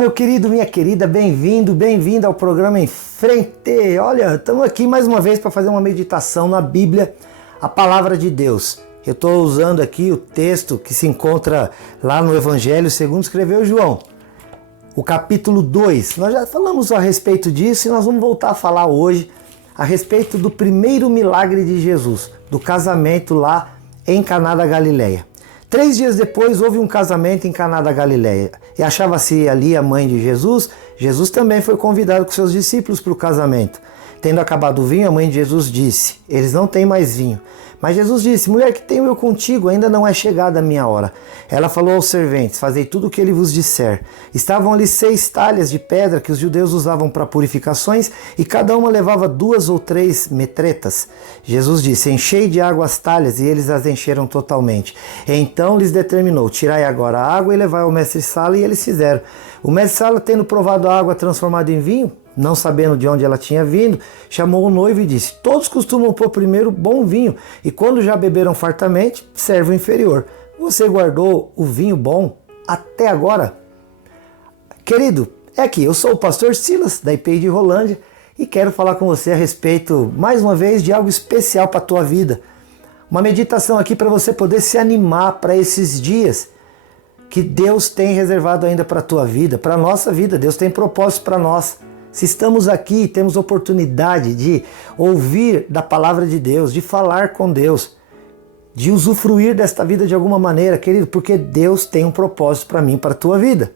meu querido, minha querida, bem-vindo, bem-vinda ao programa Em Frente. Olha, estamos aqui mais uma vez para fazer uma meditação na Bíblia, a Palavra de Deus. Eu estou usando aqui o texto que se encontra lá no Evangelho segundo escreveu João, o capítulo 2. Nós já falamos a respeito disso e nós vamos voltar a falar hoje a respeito do primeiro milagre de Jesus, do casamento lá em Caná da Galileia. 3 dias depois houve um casamento em Caná da Galileia e achava-se ali a mãe de Jesus. Jesus também foi convidado com seus discípulos para o casamento. Tendo acabado o vinho, a mãe de Jesus disse: eles não têm mais vinho. Mas Jesus disse: mulher, que tenho eu contigo? Ainda não é chegada a minha hora. Ela falou aos serventes: fazei tudo o que ele vos disser. Estavam ali 6 talhas de pedra que os judeus usavam para purificações, e cada uma levava 2 ou 3 metretas. Jesus disse: enchei de água as talhas, e eles as encheram totalmente. Então lhes determinou: tirai agora a água e levai ao mestre-sala, e eles fizeram. O mestre-sala, tendo provado a água transformada em vinho, não sabendo de onde ela tinha vindo, chamou o noivo e disse: todos costumam pôr primeiro bom vinho, e quando já beberam fartamente, serve o inferior. Você guardou o vinho bom até agora? Querido, é aqui, eu sou o pastor Silas, da IPI de Rolândia, e quero falar com você a respeito, mais uma vez, de algo especial para a tua vida. Uma meditação aqui para você poder se animar para esses dias que Deus tem reservado ainda para a tua vida, para a nossa vida. Deus tem propósito para nós. Se estamos aqui, temos oportunidade de ouvir da palavra de Deus, de falar com Deus, de usufruir desta vida de alguma maneira, querido, porque Deus tem um propósito para mim, para a tua vida.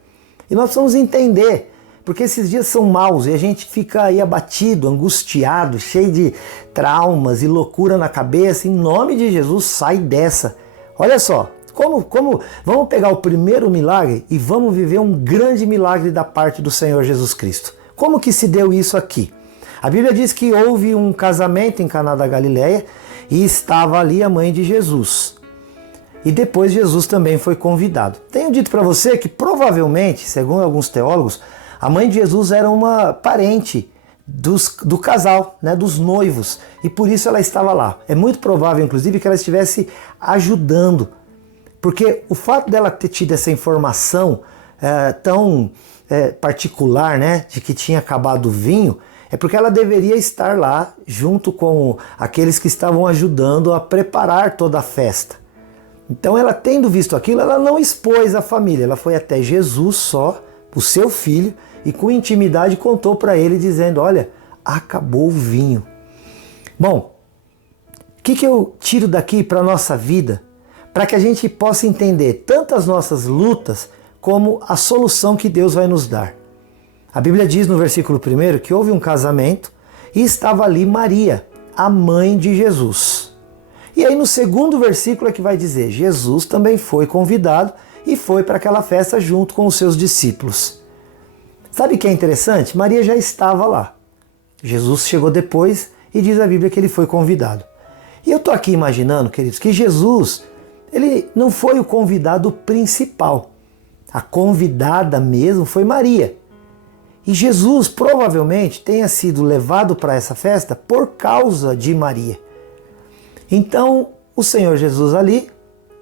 E nós precisamos entender, porque esses dias são maus e a gente fica aí abatido, angustiado, cheio de traumas e loucura na cabeça. Em nome de Jesus, sai dessa. Olha só, vamos pegar o primeiro milagre e vamos viver um grande milagre da parte do Senhor Jesus Cristo. Como que se deu isso aqui? A Bíblia diz que houve um casamento em Caná da Galileia e estava ali a mãe de Jesus. E depois Jesus também foi convidado. Tenho dito para você que provavelmente, segundo alguns teólogos, a mãe de Jesus era uma parente do casal, né, dos noivos, e por isso ela estava lá. É muito provável, inclusive, que ela estivesse ajudando, porque o fato dela ter tido essa informação tão particular, né, de que tinha acabado o vinho, é porque ela deveria estar lá junto com aqueles que estavam ajudando a preparar toda a festa. Então ela, tendo visto aquilo, ela não expôs a família, ela foi até Jesus só, o seu filho, e com intimidade contou para ele dizendo: olha, acabou o vinho. Bom, o que eu tiro daqui para a nossa vida, para que a gente possa entender tanto as nossas lutas como a solução que Deus vai nos dar? A Bíblia diz no versículo 1 que houve um casamento e estava ali Maria, a mãe de Jesus. E aí no segundo versículo é que vai dizer: Jesus também foi convidado e foi para aquela festa junto com os seus discípulos. Sabe o que é interessante? Maria já estava lá. Jesus chegou depois e diz a Bíblia que ele foi convidado. E eu estou aqui imaginando, queridos, que Jesus, ele não foi o convidado principal. A convidada mesmo foi Maria. E Jesus provavelmente tenha sido levado para essa festa por causa de Maria. Então o Senhor Jesus ali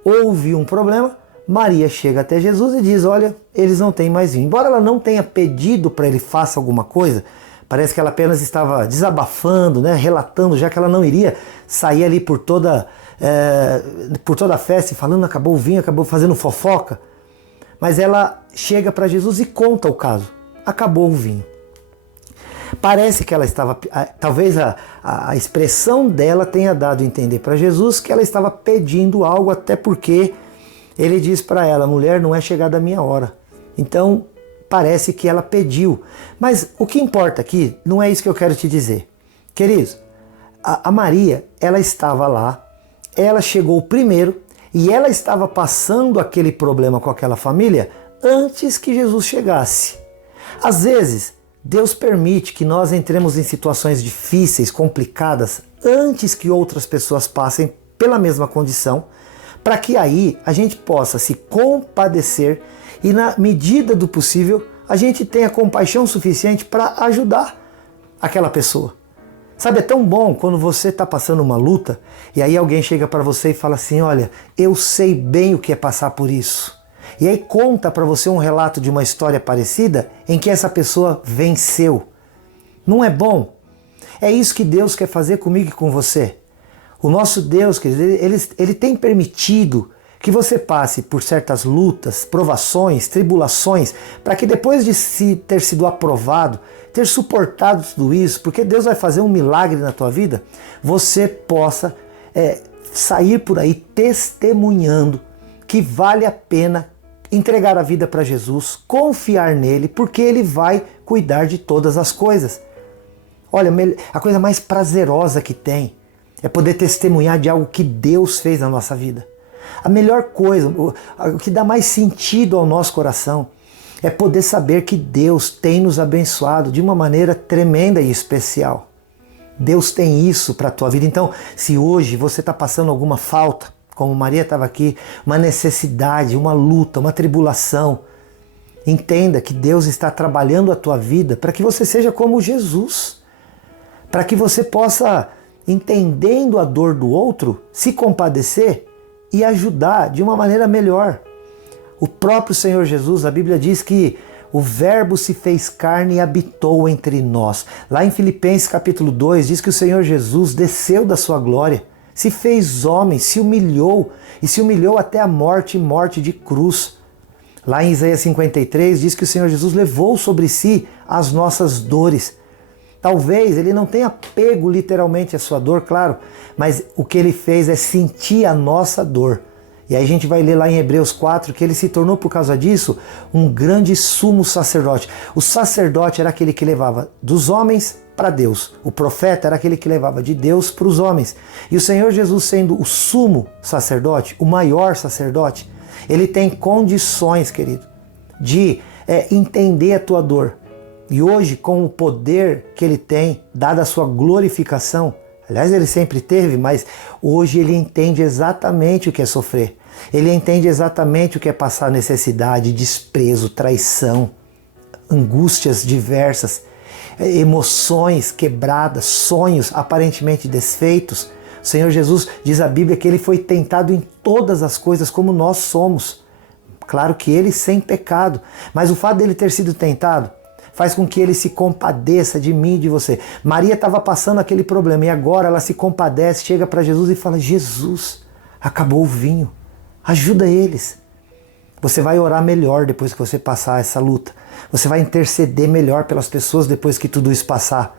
houve um problema. Maria chega até Jesus e diz: olha, eles não têm mais vinho. Embora ela não tenha pedido para ele faça alguma coisa, parece que ela apenas estava desabafando, né, relatando, já que ela não iria sair ali por toda a festa e falando: acabou o vinho, acabou fazendo fofoca. Mas ela chega para Jesus e conta o caso. Acabou o vinho. Parece que ela estava, talvez a expressão dela tenha dado a entender para Jesus que ela estava pedindo algo, até porque ele diz para ela: mulher, não é chegada a minha hora. Então parece que ela pediu. Mas o que importa aqui não é isso que eu quero te dizer. Queridos, a Maria, ela estava lá, ela chegou primeiro e ela estava passando aquele problema com aquela família antes que Jesus chegasse. Às vezes, Deus permite que nós entremos em situações difíceis, complicadas, antes que outras pessoas passem pela mesma condição, para que aí a gente possa se compadecer e, na medida do possível, a gente tenha compaixão suficiente para ajudar aquela pessoa. Sabe, é tão bom quando você está passando uma luta e aí alguém chega para você e fala assim: olha, eu sei bem o que é passar por isso. E aí conta para você um relato de uma história parecida em que essa pessoa venceu. Não é bom? É isso que Deus quer fazer comigo e com você. O nosso Deus, querido, ele tem permitido que você passe por certas lutas, provações, tribulações, para que depois de ter sido aprovado, ter suportado tudo isso, porque Deus vai fazer um milagre na tua vida, você possa sair por aí testemunhando que vale a pena entregar a vida para Jesus, confiar nele, porque ele vai cuidar de todas as coisas. Olha, a coisa mais prazerosa que tem é poder testemunhar de algo que Deus fez na nossa vida. A melhor coisa, o que dá mais sentido ao nosso coração, é poder saber que Deus tem nos abençoado de uma maneira tremenda e especial. Deus tem isso para a tua vida. Então, se hoje você está passando alguma falta, como Maria estava aqui, uma necessidade, uma luta, uma tribulação, entenda que Deus está trabalhando a tua vida para que você seja como Jesus, para que você possa, entendendo a dor do outro, se compadecer e ajudar de uma maneira melhor. O próprio Senhor Jesus, a Bíblia diz que o Verbo se fez carne e habitou entre nós. Lá em Filipenses capítulo 2 diz que o Senhor Jesus desceu da sua glória, se fez homem, se humilhou e se humilhou até a morte e morte de cruz. Lá em Isaías 53 diz que o Senhor Jesus levou sobre si as nossas dores. Talvez ele não tenha pego literalmente a sua dor, claro, mas o que ele fez é sentir a nossa dor. E aí a gente vai ler lá em Hebreus 4 que ele se tornou por causa disso um grande sumo sacerdote. O sacerdote era aquele que levava dos homens para Deus. O profeta era aquele que levava de Deus para os homens. E o Senhor Jesus, sendo o sumo sacerdote, o maior sacerdote, ele tem condições, querido, de entender a tua dor. E hoje, com o poder que ele tem, dada a sua glorificação, aliás, ele sempre teve, mas hoje ele entende exatamente o que é sofrer. Ele entende exatamente o que é passar necessidade, desprezo, traição, angústias diversas, emoções quebradas, sonhos aparentemente desfeitos. O Senhor Jesus, diz a Bíblia, que ele foi tentado em todas as coisas como nós somos. Claro que ele sem pecado, mas o fato dele ter sido tentado faz com que ele se compadeça de mim e de você. Maria estava passando aquele problema e agora ela se compadece, chega para Jesus e fala: Jesus, acabou o vinho, ajuda eles. Você vai orar melhor depois que você passar essa luta. Você vai interceder melhor pelas pessoas depois que tudo isso passar.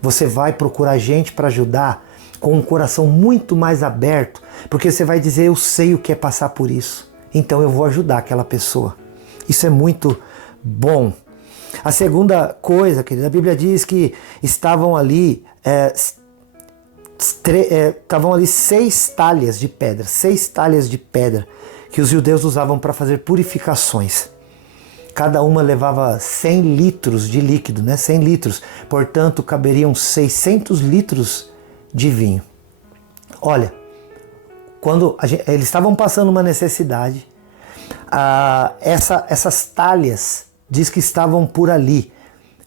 Você vai procurar gente para ajudar com um coração muito mais aberto, porque você vai dizer: eu sei o que é passar por isso, então eu vou ajudar aquela pessoa. Isso é muito bom. A segunda coisa, querida, a Bíblia diz que estavam ali 6 talhas de pedra que os judeus usavam para fazer purificações. Cada uma levava 100 litros de líquido, 100 litros. Portanto, caberiam 600 litros de vinho. Olha, quando eles estavam passando uma necessidade, essas talhas diz que estavam por ali.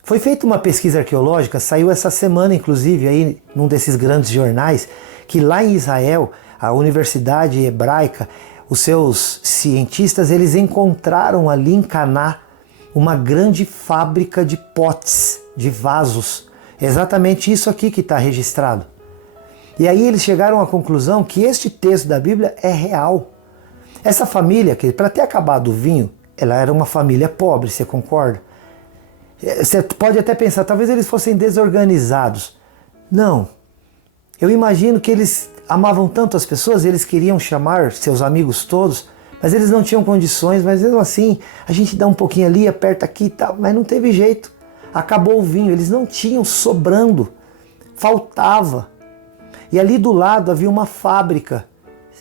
Foi feita uma pesquisa arqueológica, saiu essa semana inclusive aí num desses grandes jornais, que lá em Israel, a Universidade Hebraica, os seus cientistas, eles encontraram ali em Caná uma grande fábrica de potes, de vasos. Exatamente isso aqui que está registrado. E aí eles chegaram à conclusão que este texto da Bíblia é real. Essa família, que para ter acabado o vinho, ela era uma família pobre, você concorda? Você pode até pensar, talvez eles fossem desorganizados. Não. Eu imagino que eles amavam tanto as pessoas, eles queriam chamar seus amigos todos, mas eles não tinham condições, mas mesmo assim, a gente dá um pouquinho ali, aperta aqui e tal, mas não teve jeito. Acabou o vinho, eles não tinham sobrando, faltava. E ali do lado havia uma fábrica.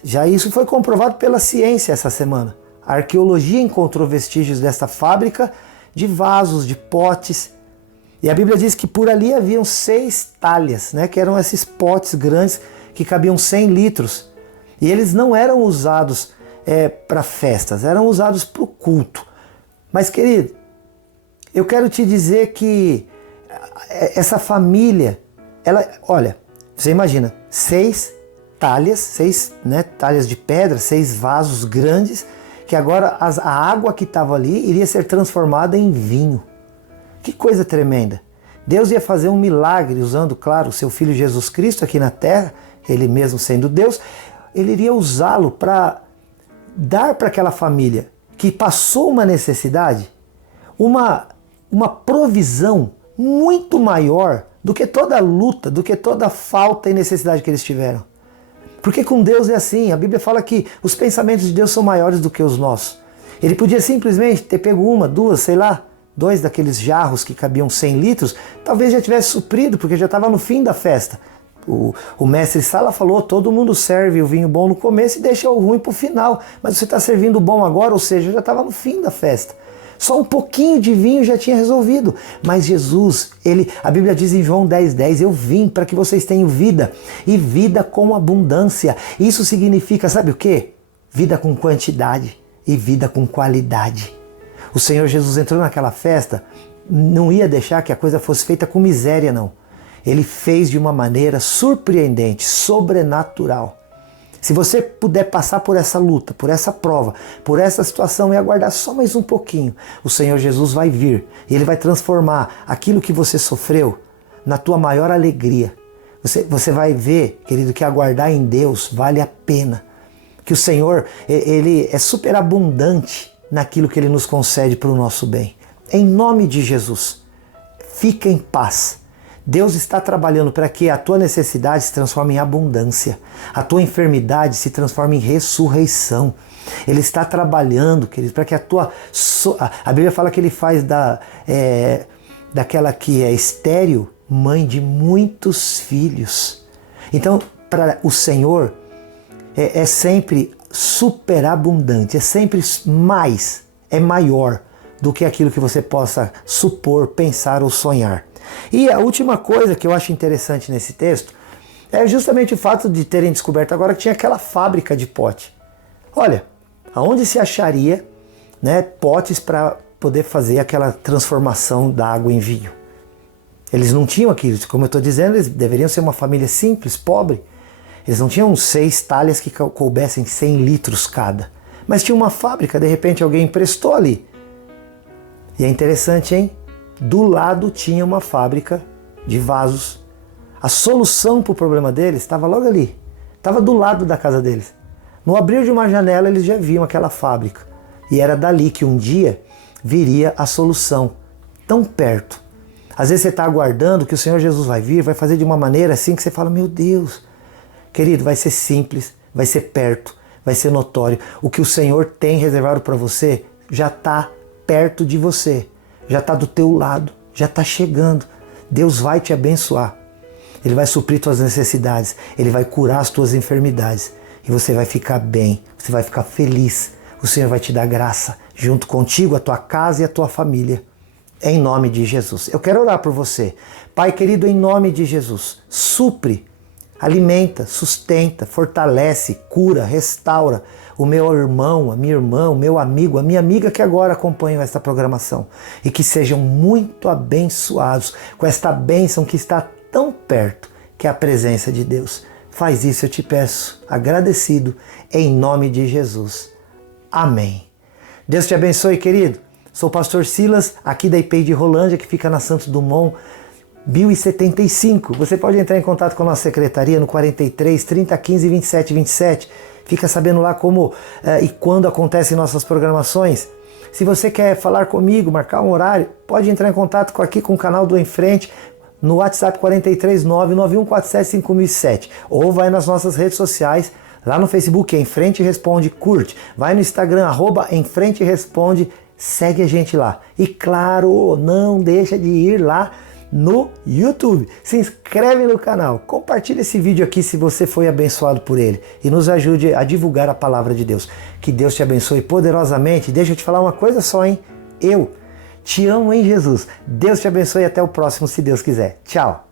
Já isso foi comprovado pela ciência essa semana. A arqueologia encontrou vestígios dessa fábrica de vasos, de potes. E a Bíblia diz que por ali haviam 6 talhas, que eram esses potes grandes que cabiam 100 litros. E eles não eram usados para festas, eram usados para o culto. Mas, querido, eu quero te dizer que essa família, olha, você imagina, 6 talhas, 6 talhas de pedra, 6 vasos grandes, que agora a água que estava ali iria ser transformada em vinho. Que coisa tremenda! Deus ia fazer um milagre usando, claro, o seu Filho Jesus Cristo aqui na terra, ele mesmo sendo Deus, ele iria usá-lo para dar para aquela família que passou uma necessidade, uma provisão muito maior do que toda a luta, do que toda a falta e necessidade que eles tiveram. Porque com Deus é assim, a Bíblia fala que os pensamentos de Deus são maiores do que os nossos. Ele podia simplesmente ter pego uma, duas, sei lá, 2 daqueles jarros que cabiam 100 litros, talvez já tivesse suprido, porque já estava no fim da festa. O mestre Sala falou, todo mundo serve o vinho bom no começo e deixa o ruim para o final, mas você está servindo o bom agora, ou seja, já estava no fim da festa. Só um pouquinho de vinho já tinha resolvido. Mas Jesus, a Bíblia diz em João 10:10, eu vim para que vocês tenham vida, e vida com abundância. Isso significa, sabe o quê? Vida com quantidade e vida com qualidade. O Senhor Jesus entrou naquela festa, não ia deixar que a coisa fosse feita com miséria, não. Ele fez de uma maneira surpreendente, sobrenatural. Se você puder passar por essa luta, por essa prova, por essa situação e aguardar só mais um pouquinho, o Senhor Jesus vai vir e Ele vai transformar aquilo que você sofreu na tua maior alegria. Você vai ver, querido, que aguardar em Deus vale a pena. Que o Senhor, Ele é superabundante naquilo que Ele nos concede para o nosso bem. Em nome de Jesus, fica em paz. Deus está trabalhando para que a tua necessidade se transforme em abundância, a tua enfermidade se transforme em ressurreição. Ele está trabalhando, querido, para que a Bíblia fala que Ele faz daquela que é estéril, mãe de muitos filhos. Então, para o Senhor, é sempre superabundante, é sempre mais, é maior do que aquilo que você possa supor, pensar ou sonhar. E a última coisa que eu acho interessante nesse texto é justamente o fato de terem descoberto agora que tinha aquela fábrica de pote. Olha, aonde se acharia, né, potes para poder fazer aquela transformação da água em vinho? Eles não tinham aquilo, como eu estou dizendo, eles deveriam ser uma família simples, pobre. Eles não tinham 6 talhas que coubessem 100 litros cada. Mas tinha uma fábrica, de repente alguém emprestou ali. E é interessante, hein? Do lado tinha uma fábrica de vasos. A solução para o problema deles estava logo ali. Estava do lado da casa deles. No abrir de uma janela eles já viam aquela fábrica. E era dali que um dia viria a solução. Tão perto. Às vezes você está aguardando que o Senhor Jesus vai vir, vai fazer de uma maneira assim que você fala, meu Deus. Querido, vai ser simples, vai ser perto, vai ser notório. O que o Senhor tem reservado para você já está perto de você. Já está do teu lado, já está chegando. Deus vai te abençoar. Ele vai suprir tuas necessidades. Ele vai curar as tuas enfermidades. E você vai ficar bem, você vai ficar feliz. O Senhor vai te dar graça, junto contigo, a tua casa e a tua família. Em nome de Jesus. Eu quero orar por você. Pai querido, em nome de Jesus, supre, alimenta, sustenta, fortalece, cura, restaura o meu irmão, a minha irmã, o meu amigo, a minha amiga que agora acompanham esta programação. E que sejam muito abençoados com esta bênção que está tão perto, que é a presença de Deus. Faz isso, eu te peço, agradecido, em nome de Jesus. Amém. Deus te abençoe, querido. Sou o pastor Silas, aqui da IPEI de Rolândia, que fica na Santos Dumont, 1075. Você pode entrar em contato com a nossa secretaria no 43 30 15 27 27. Fica sabendo lá como e quando acontecem nossas programações. Se você quer falar comigo, marcar um horário, pode entrar em contato aqui com o canal do Em Frente no WhatsApp 43 99147 5007. Ou vai nas nossas redes sociais, lá no Facebook, Em Frente Responde, curte. Vai no Instagram, @Em Frente Responde, segue a gente lá. E claro, não deixa de ir lá no YouTube. Se inscreve no canal, compartilha esse vídeo aqui se você foi abençoado por ele e nos ajude a divulgar a palavra de Deus. Que Deus te abençoe poderosamente. Deixa eu te falar uma coisa só, hein? Eu te amo em Jesus. Deus te abençoe e até o próximo, se Deus quiser. Tchau!